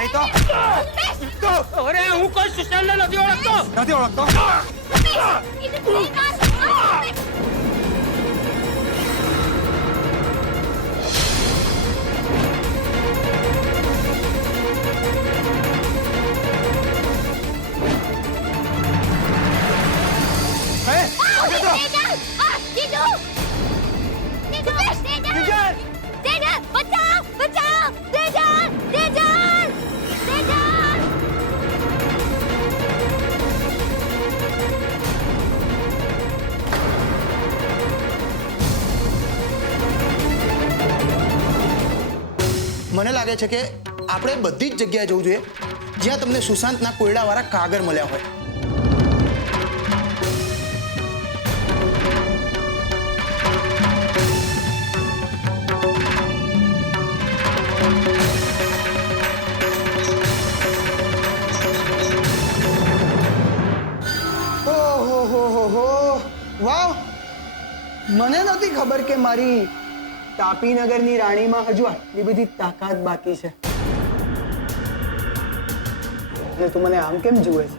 મારી તો અરે હું કોઈ સુશાંતને નથી ઓળખતો. નથી ઓળખતો. મને લાગે છે કે આપણે બધી જ જગ્યાએ જવું જોઈએ જ્યાં તમને સુશાંતના કોયડાવાળા કાગળ મળ્યા હોય. વાવ, મને નહોતી ખબર કે મારી તાપીનગરની રાણીમાં હજુ આટલી બધી તાકાત બાકી છે. અને તું મને આમ કેમ જુએ છે?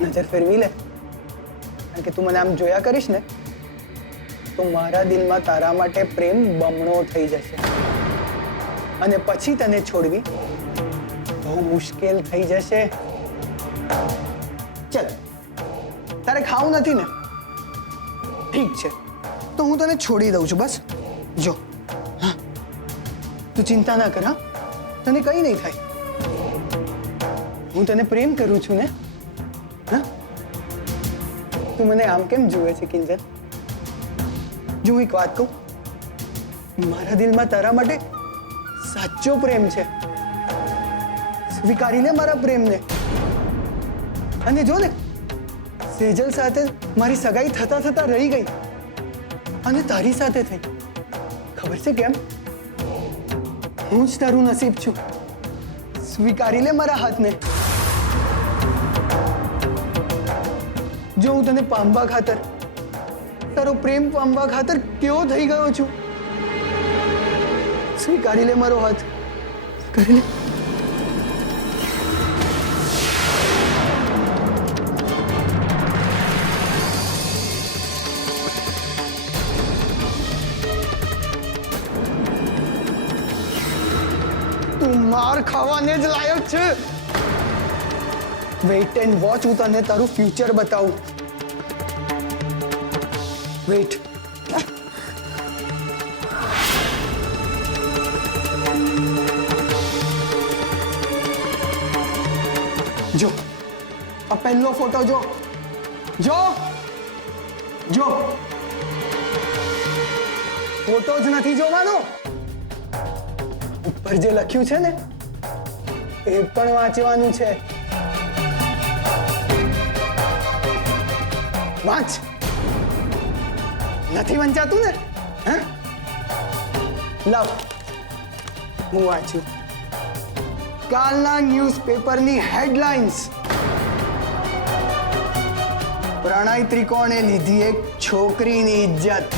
નજર ફેરવી લે, કારણ કે તું મને આમ જોયા કરીશ ને તો મારા દિલમાં તારા માટે પ્રેમ બમણો થઈ જશે અને પછી તને છોડવી બહુ મુશ્કેલ થઈ જશે. ચલ, તારે ખાવું નથી ને? ઠીક છે, તો હું તને છોડી દઉં છું. બસ જો, હા, તું ચિંતા ના કર. હા, તને કંઈ નહીં થાય. હું તને પ્રેમ કરું છું ને. હા, તું મને આમ કેમ જુએ છે કિંજલ? જો હું એક વાત કહું, મારા દિલમાં તારા માટે સાચો પ્રેમ છે. સ્વીકારી લે મારા પ્રેમને. અને જો ને, સેજલ સાથે મારી સગાઈ થતા થતા રહી ગઈ અને તારી સાથે થઈ. ખબર છે કેમ? હું જ તારું નસીબ છું. સ્વીકારી લે મારા હાથને. જો હું તને પામવા ખાતર, તારો પ્રેમ પામવા ખાતર કેવો થઈ ગયો છું. સ્વીકારી લે મારો હાથ. કરી લે. માર ખાવાને જ લાયક છે. વેઇટ એન્ડ વોચ, હું તને તારું ફ્યુચર બતાવું. વેઇટ. જો આ પહેલો ફોટો જો. જો જો, ફોટો જ નથી જોવાનો, ઉપર જે લખ્યું છે ને એ પણ વાંચવાનું છે. વાંચ. નથી વંચાતું ને? હે, લાવ હું વાંચ્યું. કાલના ન્યૂઝપેપરની હેડલાઇન્સ: પ્રણય ત્રિકોણે લીધી એક છોકરીની ઇજ્જત.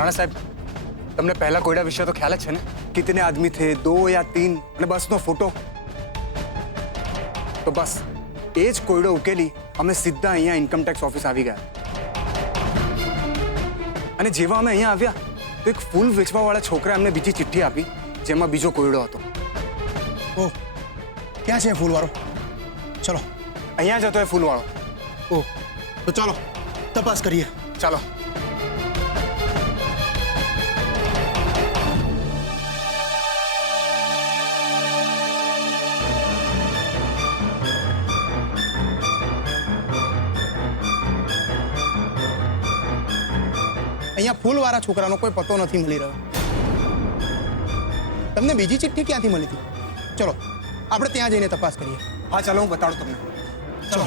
राणा साहब, तुमने पहला कोयडा विषय तो ख्याल है ना? कितने आदमी थे, 2 या 3, અને બસનો ફોટો. તો બસ એ જ કોયડો ઉકેલી અમે સીધા અહીંયા ઇન્કમટેક્સ ઓફિસ આવી ગયા. અને જેવા અમે અહીંયા આવ્યા તો એક ફૂલ વેચવાવાળા છોકરા અમને બીજી ચિઠ્ઠી આપી જેમાં બીજો કોયડો હતો. ઓહ, ક્યાં છે ફૂલવાળો? ચલો, અહીંયા જ હતો એ ફૂલવાળો. ઓહ, તો ચાલો તપાસ કરીએ. ચાલો. અહીંયા ફૂલવાળા છોકરાનો કોઈ પતો નથી મળી રહ્યો. તમને બીજી ચિઠ્ઠી ક્યાંથી મળી હતી? ચલો આપણે ત્યાં જઈને તપાસ કરીએ. હા ચાલો, હું બતાડું તમને. ચલો.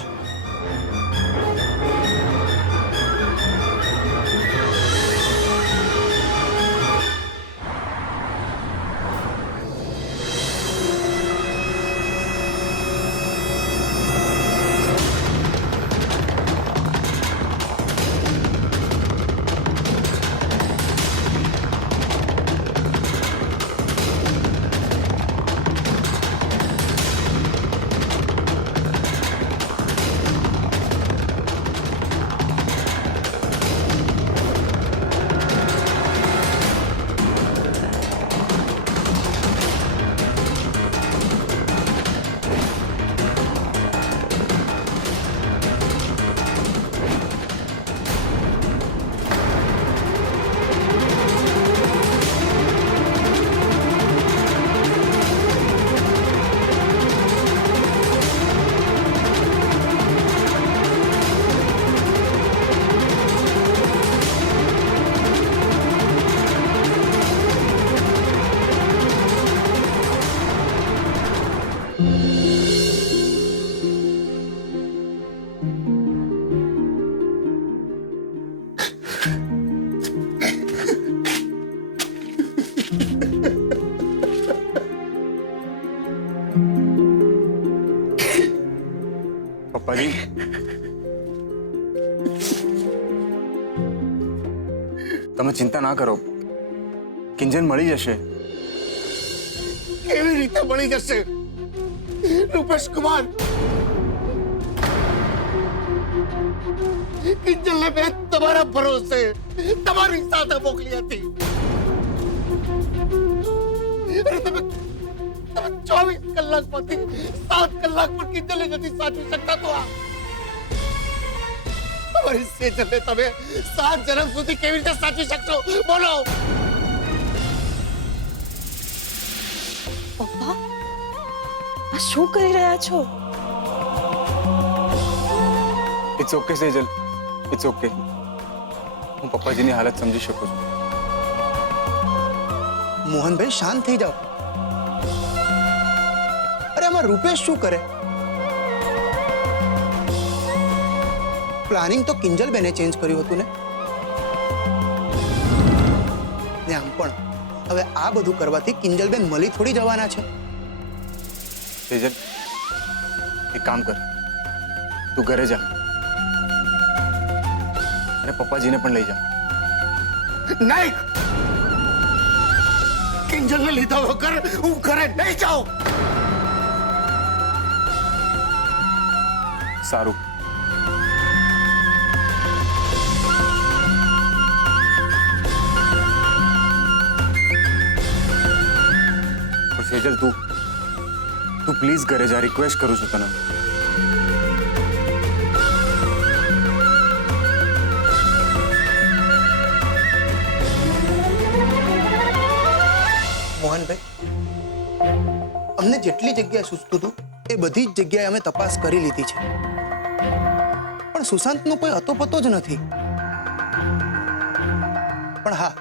પપ્પાજી તમે ચિંતા ના કરો, કિંજલ મળી જશે. કેવી રીતે મળી જશે રૂપેશ કુમાર? કિંજલને મેં તમારા ભરોસે તમારી સાથે મોકલી હતી. અરે તમે 24 કલાકમાંથી 7 કલાક પણ કિંજલને નથી સાચવી શકતા તો આ તમારી સેજલને તમે 7 જન્મ સુધી કેવી રીતે સાચવી શકશો? બોલો. પપ્પા આ શું કરી રહ્યા છો? It's okay Sejal, it's okay. હું પપ્પાજીની હાલત સમજી શકું છું. મોહનભાઈ શાંત થઈ જાઓ. અરે આમાં રૂપેશ શું કરે? પ્લાનિંગ તો કિંજલબેને ચેન્જ કર્યું હતું ને આમ પણ હવે આ બધું કરવાથી કિંજલબેન મળી થોડી જવાના છે. સેજલ એક કામ કર, તું ઘરે જા અને પપ્પાજીને પણ લઈ જા. નહીં, કિંજલને લીધા વગર હું ઘરે નહીં જાઉં. સારું. સેજલ તું પ્લીઝ ઘરે જા, રિક્વેસ્ટ કરું છું તને. મોહનભાઈ અમને જેટલી જગ્યાએ સૂચતું હતું એ બધી જ જગ્યાએ અમે તપાસ કરી લીધી છે, પણ સુશાંતનો કોઈ અતોપતો જ નથી. પણ હા,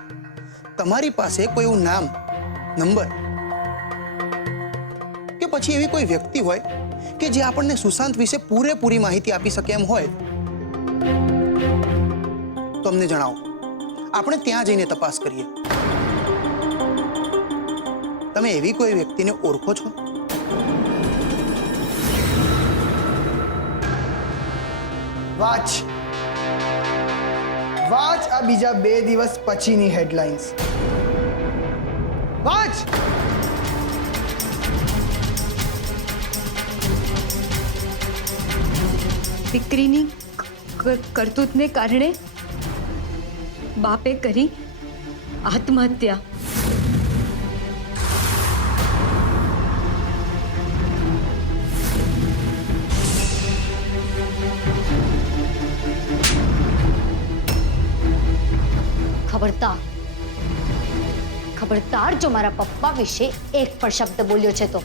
તમારી પાસે કોઈ એવું નામ, નંબર કે પછી એવી કોઈ વ્યક્તિ હોય કે જે આપણને સુશાંત વિશે પૂરેપૂરી માહિતી આપી શકે એમ હોય તો અમને જણાવો, આપણે ત્યાં જઈને તપાસ કરીએ. તમે એવી કોઈ વ્યક્તિને ઓળખો છો? વાચ વાચ આ બીજા 2 દિવસ પછીની હેડલાઇન્સ વાચ. દીકરીની કરતૂતને કારણે બાપે કરી આત્મહત્યા. ખબરદાર જો મારા પપ્પા વિશે એક પણ શબ્દ બોલ્યો છે તો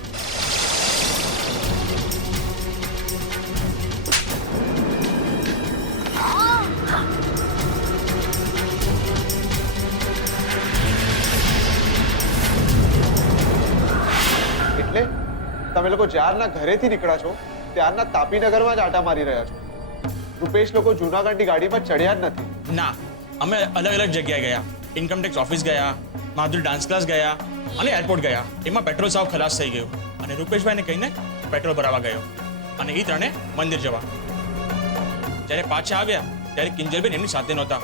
એટલે તમે લોકો જ્યારના ઘરેથી નીકળ્યા છો ત્યારના તાપીનગરમાં જ આટા મારી રહ્યા છો. રૂપેશ લોકો જૂનાગઢની ગાડીમાં ચડ્યા જ નથી. ના, અમે અલગ અલગ જગ્યાએ ગયા. ઇન્કમટેક્સ ઓફિસ ગયા, માધુરી ડાન્સ ક્લાસ ગયા અને એરપોર્ટ ગયા. એમાં પેટ્રોલ સાવ ખલાસ થઈ ગયું અને રૂપેશભાઈને કહીને પેટ્રોલ ભરાવા ગયો અને એ ત્રણે મંદિર જવા. જ્યારે પાછા આવ્યા ત્યારે કિંજલબેન એમની સાથે નહોતા.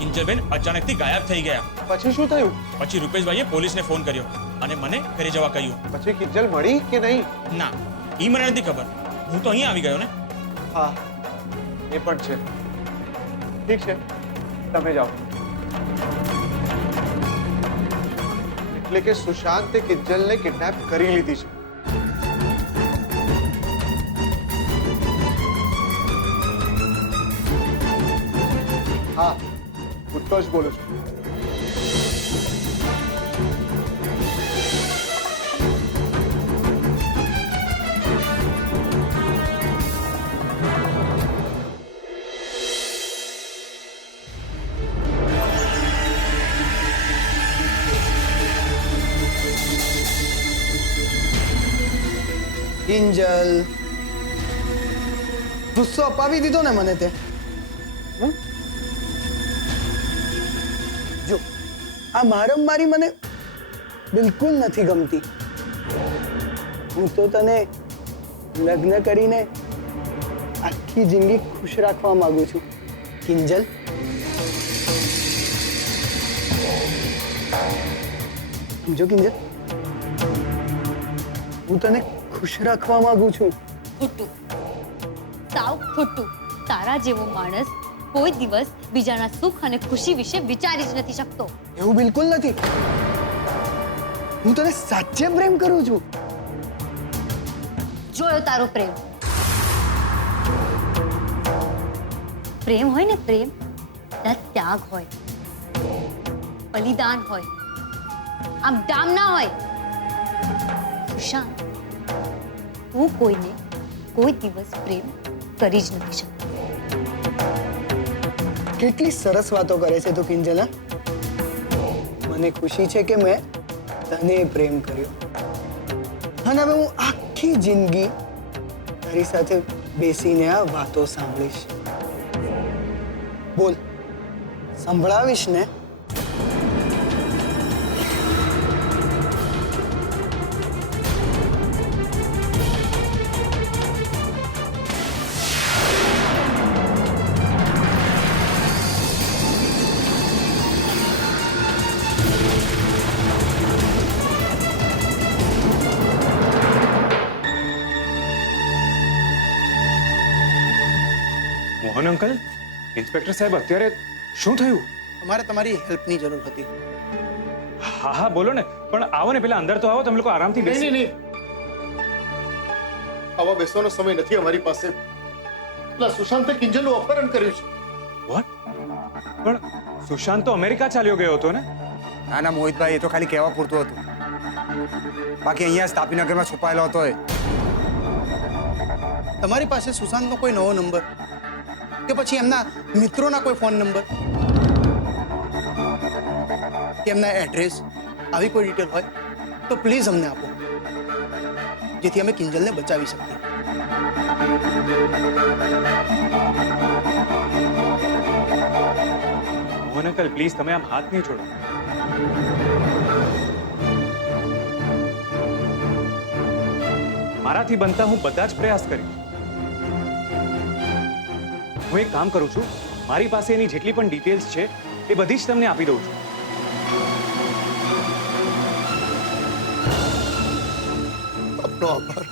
કિંજલબેન અચાનકથી ગાયબ થઈ ગયા. પછી શું થયું? પછી રૂપેશભાઈએ પોલીસને ફોન કર્યો અને મને ઘરે જવા કહ્યું. પછી કિંજલ મળી કે નહીં? ના, એ મને નથી ખબર. હું તો અહીંયા આવી ગયો ને. હા, એ પણ છે. ઠીક છે, તમે જાઓ. એટલે કે સુશાંતે કિંજલને કિડનેપ કરી લીધી છે. હા, ઉત્કર્ષ બોલું છું. કિંજલ, ગુસ્સો અપાવી દીધો ને મને તે. જો આ મારમારી મને બિલકુલ નથી ગમતી. હું તો તને લગ્ન કરીને આખી જિંદગી ખુશ રાખવા માંગુ છું કિંજલ. સમજો કિંજલ, હું તને ખુશ રાખવા માંગુ છું. ખોટું, સાવ ખોટું. તારા જેવો માણસ કોઈ દિવસ બીજાના સુખ અને ખુશી વિશે વિચારી જ નથી શકતો. એવું બિલકુલ નથી. હું તને સાચે પ્રેમ કરું છું. જોયો તારો પ્રેમ. પ્રેમ હોય ને પ્રેમ, ત્યાં ત્યાગ હોય, બલિદાન હોય, આમ ડામ ના હોય. સુશાંત, હું કોઈને કોઈ દિવસ પ્રેમ કરી જ નથી શકતી. કેટલી સરસ વાતો કરે છે તું કિંજલ. હા? મને ખુશી છે કે મેં તને પ્રેમ કર્યો અને હવે હું આખી જિંદગી તારી સાથે બેસીને આ વાતો સાંભળીશ. બોલ, સંભળાવીશ ને? મોહન અંકલ, ઇન્સ્પેક્ટર સાહેબ અત્યારે શું થયું? અમારે તમારી હેલ્પની જરૂર હતી. હા હા બોલો ને, પણ આવો ને, પેલા અંદર તો આવો, તમે લોકો આરામથી નહીં બેસી. નહીં આવા બેસવાનો સમય નથી અમારી પાસે. પેલા સુશાંતે કિંજલનું અપહરણ કર્યું છે. વોટ? પણ સુશાંત તો અમેરિકા ચાલ્યો ગયો હતો ને? ના ના મોહિતભાઈ, એ તો ખાલી કહેવા પૂરતું હતું. બાકી અહીંયા જ તાપીનગરમાં છુપાયેલો હતો એ. તમારી પાસે સુશાંતનો કોઈ નવો નંબર કે પછી એમના મિત્રોના કોઈ ફોન નંબર કે એમના એડ્રેસ, આવી કોઈ ડિટેલ હોય તો પ્લીઝ અમને આપો, જેથી અમે કિંજલને બચાવી શકીએ. મોહન અંકલ પ્લીઝ, તમે આમ હાથ નહીં છોડો. મારાથી બનતા હું બધા જ પ્રયાસ કરીશ. હું એક કામ કરું છું, મારી પાસે એની જેટલી પણ ડિટેલ્સ છે એ બધી જ તમને આપી દઉં છું. આપનો આભાર.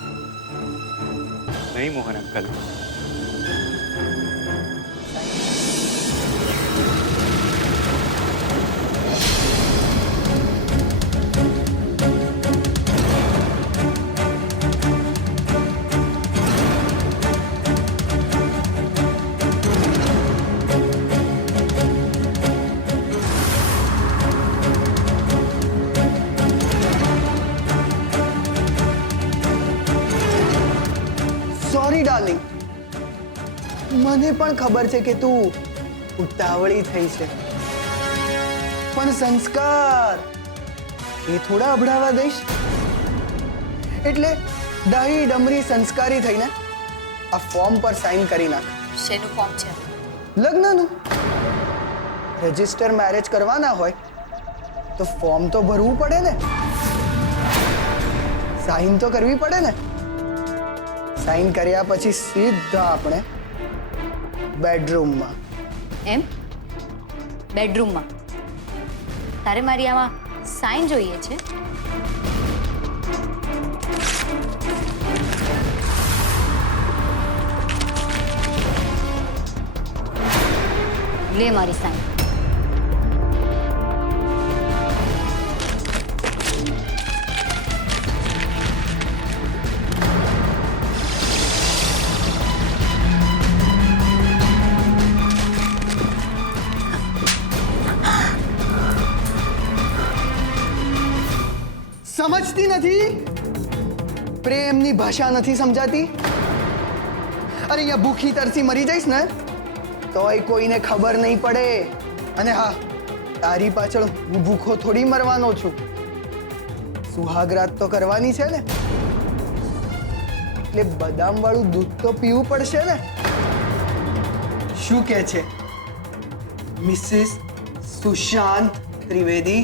નહીં મોહન અંકલ, સોરી ડાર્લિંગ, મને પણ ખબર છે કે તું ઉતાવળી થઈ છે, પણ સંસ્કાર એ થોડા અભડાવા દઈશ. એટલે ડાહી ડમરી સંસ્કારી થઈને આ ફોર્મ પર સાઈન કરી નાખ. શેનું ફોર્મ છે? લગ્નનું. રજિસ્ટર મેરેજ કરવાના હોય તો ફોર્મ તો ભરવું પડે ને, સાઈન તો કરવી પડે ને. સાઈન કર્યા પછી સીધા આપણે બેડરૂમમાં. એમ? બેડરૂમમાં? તારે મારી આમાં સાઈન જોઈએ છે? લે મારી સાઈન. સમજતી નથી? પ્રેમની ભાષા નથી સમજાતી? અરે અહીંયા ભૂખી તરસી મરી જઈશ ને તોય કોઈને ખબર નહીં પડે. અને હા, તારી પાછળ હું ભૂખો થોડી મરવાનો છું. સુહાગરાત તો કરવાની છે ને, એટલે બદામ વાળું દૂધ તો પીવું પડશે ને. શું કહે છે મિસિસ સુશાંત ત્રિવેદી?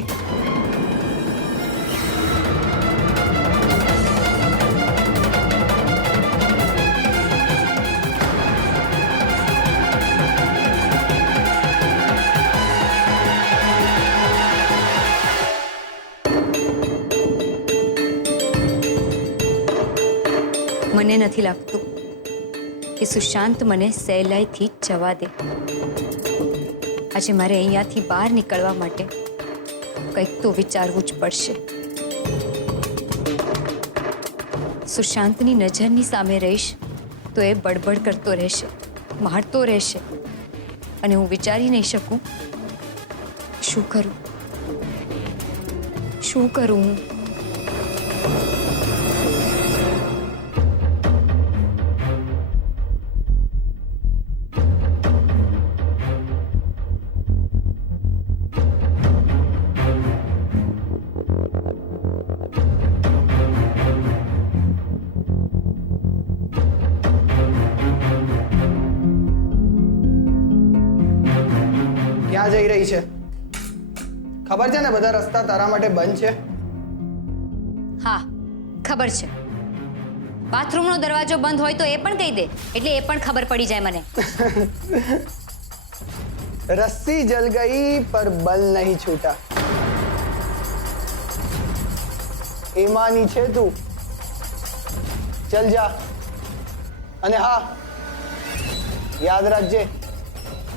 નથી લાગતું કે સુશાંત મને સહેલાઈથી જવા દે. આજે મારે અહીંયાથી બહાર નીકળવા માટે કંઈક તો વિચારવું જ પડશે. સુશાંતની નજરની સામે રહીશ તો એ બડબડ કરતો રહેશે, મારતો રહેશે, અને હું વિચારી નહીં શકું શું કરું, શું કરું હું. ક્યાં જઈ રહી છે? ખબર છે ને બધા રસ્તા તારા માટે બંધ છે. હા ખબર છે. બાથરૂમનો દરવાજો બંધ હોય તો એ પણ કહી દે, એટલે એ પણ ખબર પડી જાય મને. रस्सी जल गई पर बल नहीं छूटा. ईमानी छे तू, चल जा. અને હા, યાદ રાખજે,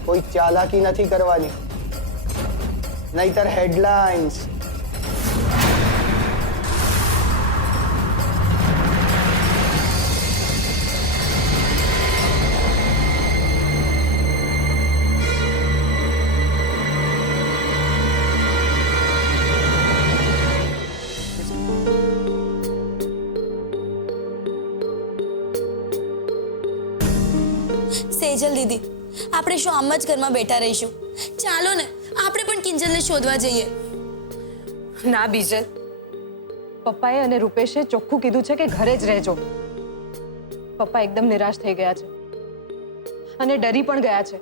કોઈ ચાલાકી નથી કરવાની, નહીતર હેડલાઇન્સ. સેજલ દીદી, આપણે શું આમ જ ઘરમાં બેઠા રહીશું? ચાલો ને આપણે પણ કિંજલને શોધવા જઈએ. ના બીજલ, પપ્પાએ અને રૂપેશે ચોખ્ખું કીધું છે કે ઘરે જ રહેજો. પપ્પા એકદમ નિરાશ થઈ ગયા છે અને ડરી પણ ગયા છે.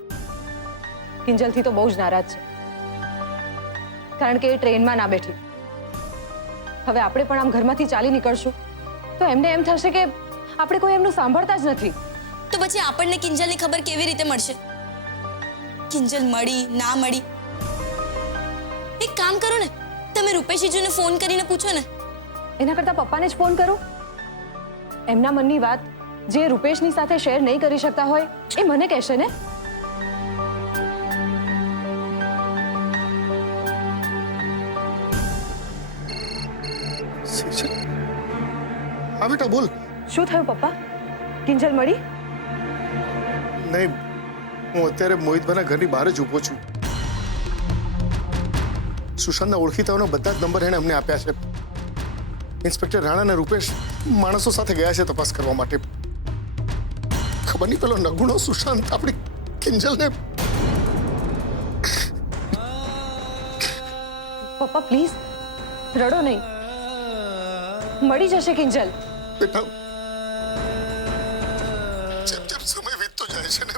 કિંજલથી તો બહુ જ નારાજ છે, કારણ કે એ ટ્રેનમાં ના બેઠી. હવે આપણે પણ આમ ઘરમાંથી ચાલી નીકળશું તો એમને એમ થશે કે આપણે કોઈ એમનું સાંભળતા જ નથી. તો પછી આપણને કિંજલની ખબર કેવી રીતે મળશે? કિંજલ મળી ના મળી? એક કામ કરો ને, તમે રૂપેશજીને ફોન કરીને પૂછો ને. એના કરતાં પપ્પાને જ ફોન કરો. એમના મનની વાત જે રૂપેશની સાથે શેર નહીં કરી શકતા હોય એ મને કહેશે ને. હા બેટા બોલ. શું થયું પપ્પા? કિંજલ મળી? નહીં, હું અત્યારે મોહિતભાઈના ઘરની બહાર જ ઊભો છું. સુશાંતના ઓળખીતાઓના બધા જ નંબર એણે અમને આપ્યા છે. ઇન્સ્પેક્ટર રાણા અને રૂપેશ માણસો સાથે ગયા છે તપાસ કરવા માટે. ખબર નહીં પેલો નગુણો સુશાંત આપણી કિંજલને. પપ્પા પ્લીઝ રડો નહીં, મળી જશે કિંજલ. બેટા, જેમ જેમ સમય વીતતો જાય છે ને,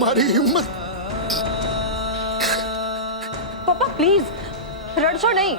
મારી હિંમત. પપ્પા પ્લીઝ રડશો નહીં.